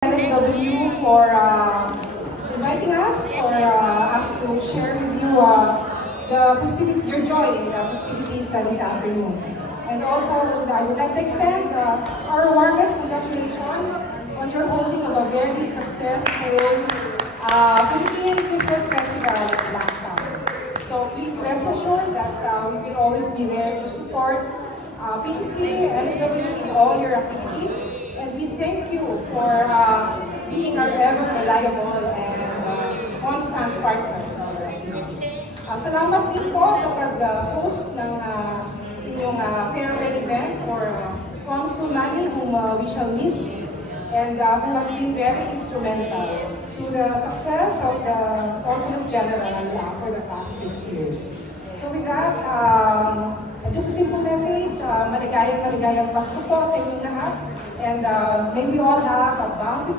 NSW for inviting us, for us to share with you your joy in the festivities this afternoon. And also, I would like to extend our warmest congratulations on your holding of a very successful Philippine Christmas Festival at Blacktown. So please rest assured that we will always be there to support PCC, NSW in all your activities. And we thank you for being our ever reliable and constant partner in our activities. Salamat din po sa pag-host ng inyong farewell event for Consul Manny, whom we shall miss, and who has been very instrumental to the success of the Consulate General for the past 6 years. So with that, just a simple message, maligayang Pasko po sa inyong lahat, and may we all have a bountiful